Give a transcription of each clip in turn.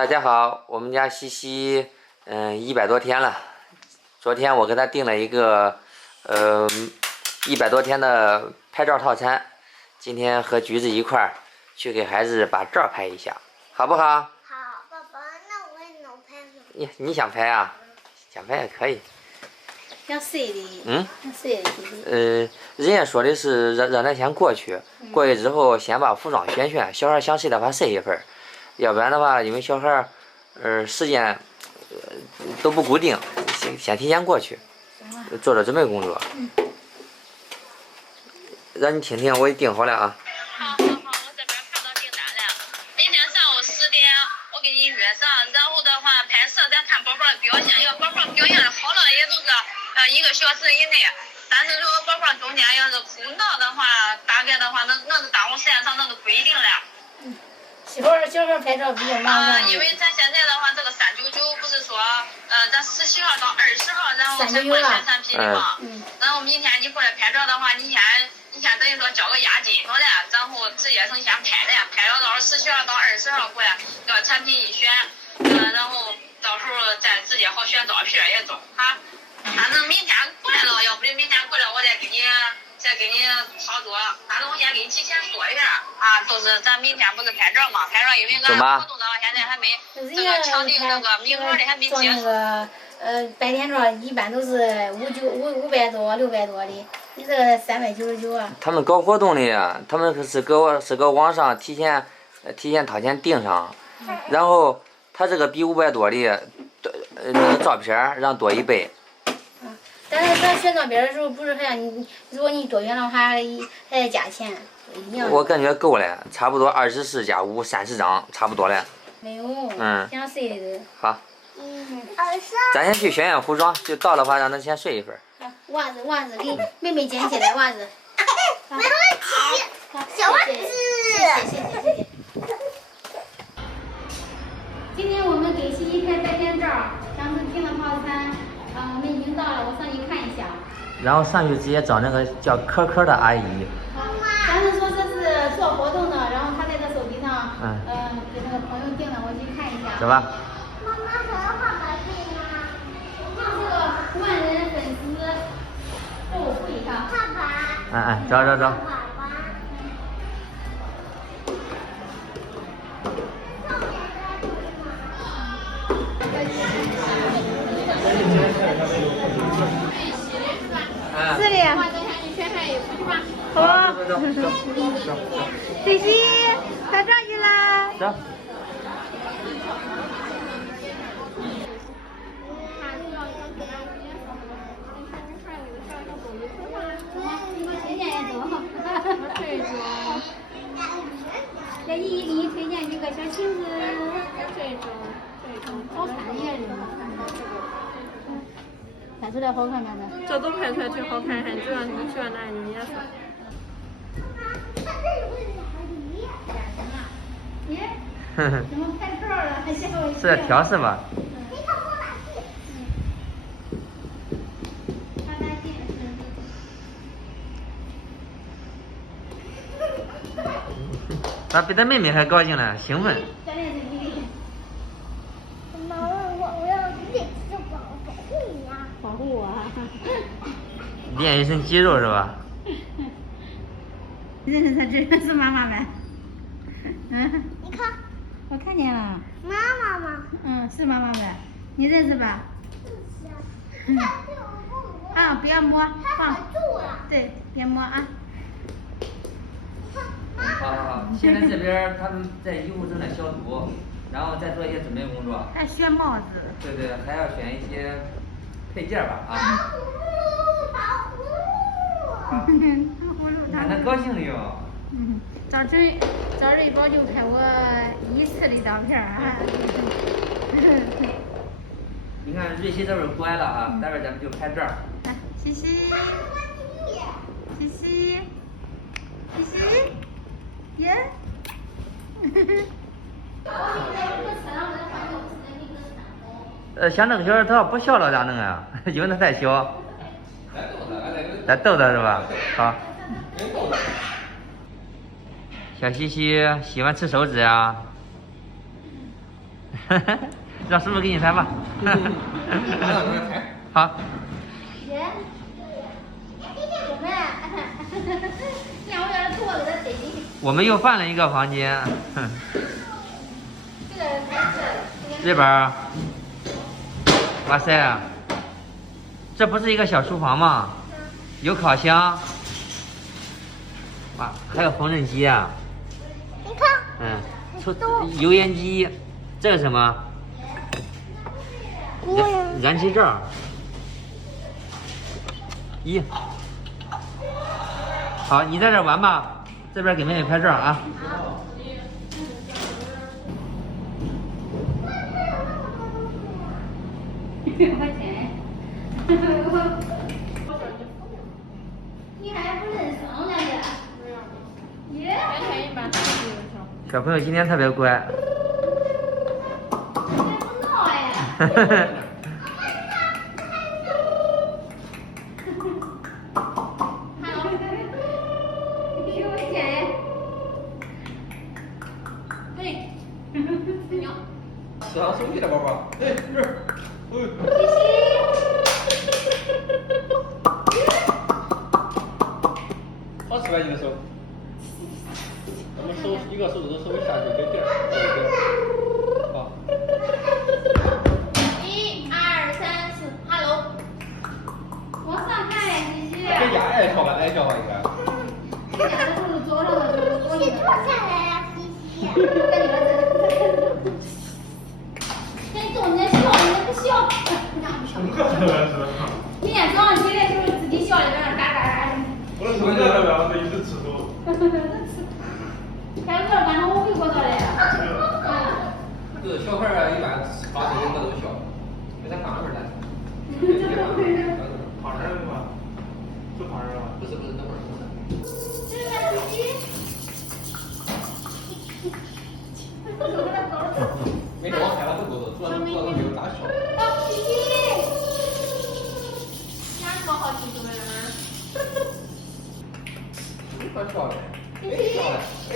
大家好，我们家西西，100多天了。昨天我给他订了一个100多天的拍照套餐，今天和橘子一块儿去给孩子把照拍一下，好不好？好，爸爸，那我也能拍吗？你想拍啊？想拍也可以。想睡的。嗯。想睡的。人家说的是让咱先过去，过去之后先把服装选选，小孩想睡的话睡一会儿，要不然的话，因为小孩时间都不固定，先提前过去，做着准备工作。让你听听，我也订好了啊。好，我这边看到订单了。明天上午10点，我给你约上。然后的话，拍摄咱看宝宝的表现，要宝宝表现好了，也就是1个小时以内。但是如果宝宝中间要是哭闹的话，大概的话，那是耽误时间上那个规定了。小孩拍照比较麻烦。因为咱现在的话，这个399不是说，咱17号到20号，然后才过来选产品的嘛。然后明天你过来拍照的话，你先等于说交个押金好了，然后直接从先拍了，拍了到17号到20号过来，要产品一选，然后到时候再直接好选照片也中哈。反正明天过来了，要不就明天过来我再给你操作。反正我先给你提前说一下啊，都是咱明天不是拍照嘛，拍照因为俺活动的话现在还没这个抢订那个名额的还没结束。白天照一般都是500多、600多的，你这个399啊。他们搞活动的呀，他们是搁网上提前掏钱订上，然后他这个比500多的那个照片让多1倍。但是咱选照片的时候，不是还让你，如果你多选的话，还得加钱，一样。我感觉够了，差不多24加5 30张，差不多了。没有。想睡的。好。20。咱先去选服装，就到的话让他先睡一会儿。袜子，给妹妹捡起来袜子。没问题。小袜子。谢谢。今天我们给西西拍白天照，上次订了套餐。我们已经到了，我上去看一下。然后上去直接找那个叫可可的阿姨。咱们说这是做活动的，然后他在这手机上，给那个朋友订的，我去看一下。走吧。妈妈还要画白笔吗？看这个万人粉丝后会上。爸爸。找。爸爸。是的。好。西西，拍照去啦。走。这姨给你推荐几个小裙子，这种好看点的。拍出来好看看的。这都拍出来挺好看，主要是你喜欢哪一种颜色？怎么拍照了？还吓我一跳。是调是吧？咋比他妹妹还高兴了？兴奋。妈妈，我要练就保护你呀。保护我。练一身肌肉是吧？你认识他这是妈妈呗？你看。我看见了。妈妈吗？是妈妈呗？你认识吧？不要摸，放。对，别摸啊。好，现在这边他们在医务正在消毒，然后再做一些准备工作。还选帽子。对，还要选一些配件吧啊。看他高兴的哟。找瑞宝就拍我1次的照片啊。你看瑞希这会儿乖了啊，待会儿咱们就拍这儿。西西，耶。像那个小孩他要不笑了咋弄啊？因为他太小。咱逗他是吧？好。小西西喜欢吃手指啊？让师傅给你拍吧。好。爷，我们让我要拖给他带进去。我们又换了一个房间。这个这边儿，哇塞，这不是一个小厨房吗？有烤箱，哇，还有缝纫机啊。你看，油烟机，这是什么？燃气罩。咦，好，你在这玩吧，这边给妹妹拍照啊。2块钱。你还不认生两个？耶！小朋友今天特别乖。你不闹哎！吃上手机了，宝宝。哎，这儿。好吃吧你的手？咱们手一个手指头稍微下去给点儿，好。 1、2、3、4 ，Hello。往上看呀，西西。这牙爱笑吧，爱笑吧应该。这俩都是桌上的，都是你坐下来呀，西西。在里边在。先动，你笑，你不笑。今天早上起来的时候自己笑的，在那嘎嘎嘎。我的手机在那边，一直吃都。还有点晚上我回过头来。这小孩儿一般发生的都笑，给他放那边来。放这儿吗？是放这儿吗？不是，等会儿。这是西西。没事，我看了很多，主要是没有大笑。西西。哪说好听什么样？没法笑的，没笑的，哎。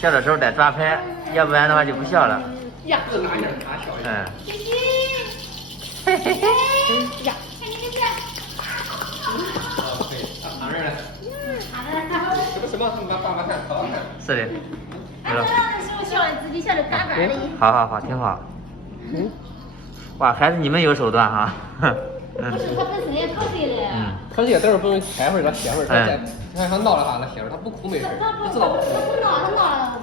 笑的时候得抓拍，要不然的话就不笑了。呀，这哪样大笑呀？西西。嘿嘿嘿。呀，看你这边。可以，他躺这儿了。好的。什么？爸看，好看。是的。俺早上的时候笑的，自己笑的嘎嘎的。好，挺好。哇，还是你们有手段哈。不是，他本身也瞌睡了。瞌睡，等会儿不用开会儿，他歇会儿，他闹了哈，他歇会儿，他不哭没事，他知道。他闹了。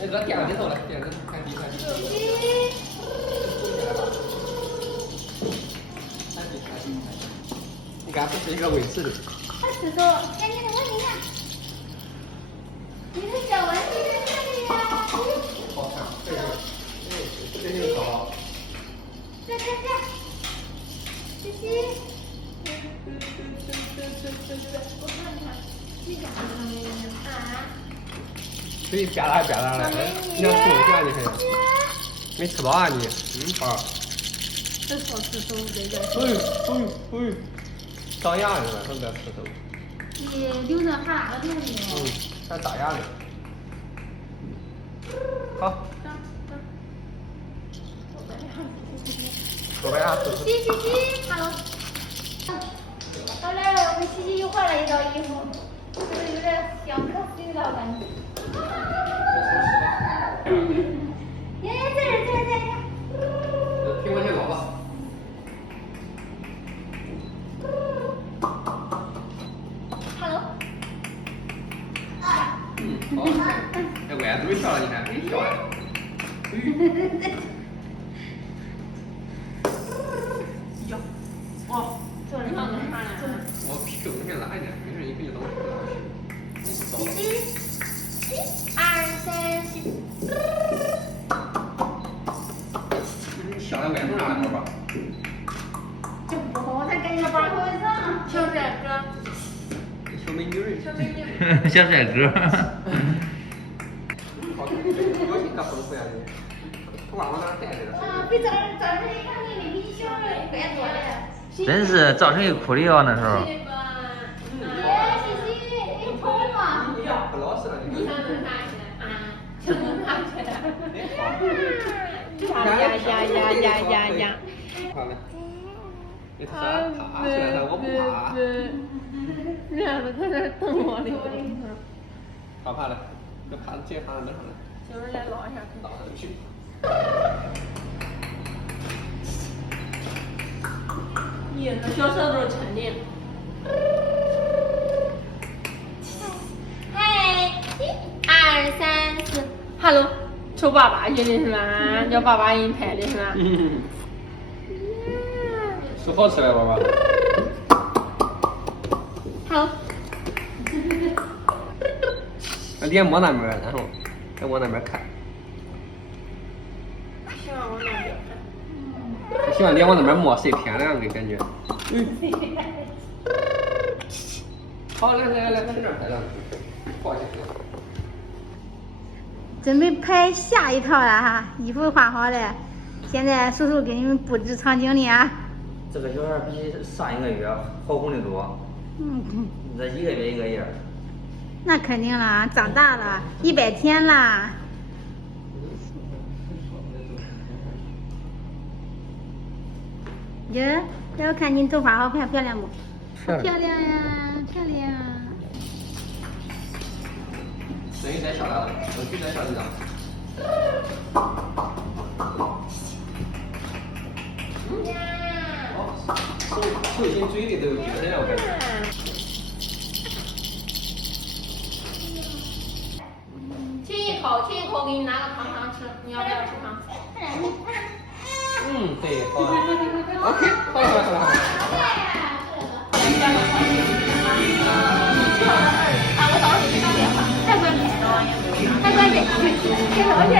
那这垫里头了，垫着看地。看地。你看，不是一个维持的。他是说，赶紧的，我你看，你的小玩具在这里呀。好看，这就是好。这，西西。我看看，这个啊。所以别拉了，你想吃东西啊你是？没吃饱啊你？好。这好吃都这个。长牙是吧？他们在吃都。你留着哈喇子留着。还打牙呢。好。左边还吃。西西 ，Hello。后来我们西西又换了一套衣服，就是有点像可水了感觉。爷爷在这。听我先走吧。Hello。好。这歪都笑了，你看，没笑呀。坐着上面看了。我屁股先拉一点，没事，你可以等我拉去。1、2、3、4。你笑的歪头上来，宝宝。这不好，他赶紧把头上。小帅哥。小美女。小帅哥。好看，表情可丰富呀你。头发往哪带着？比这儿一看妹妹比你小快多了。真是造成一苦力哦那时候。西西，你痛吗？不老实了，你看。怎么拿起来？呀！好嘞。你啥？爬起来了，我不爬。两个在那等我呢。怕了，那爬着接爬那上来。就是来捞一下。捞上去。咦，那小舌头沉的。嗨，1、2、3、4 ，Hello，瞅爸爸去的是吧？叫爸爸给你拍的是吧？是好吃呗，爸爸。好。脸摸那边，然后再往那边看。希望往那边看。希望脸往那边摸，谁偏亮的感觉。好，来，去这儿拍照。抱起来。准备拍下一套了哈，衣服换好了，现在叔叔给你们布置场景了啊。这个小孩比上一个月好哄的多。这一个月一个样。那肯定了，长大了，100天了。爷，让我看你头发好看漂亮不？漂亮呀，漂亮。声音再小点，手机再小一点。手心嘴里都有精神了，我感觉。亲一口，给你拿个糖糖吃，你要不要吃糖？对，好。OK， 好了。太关键，太关键，太关键，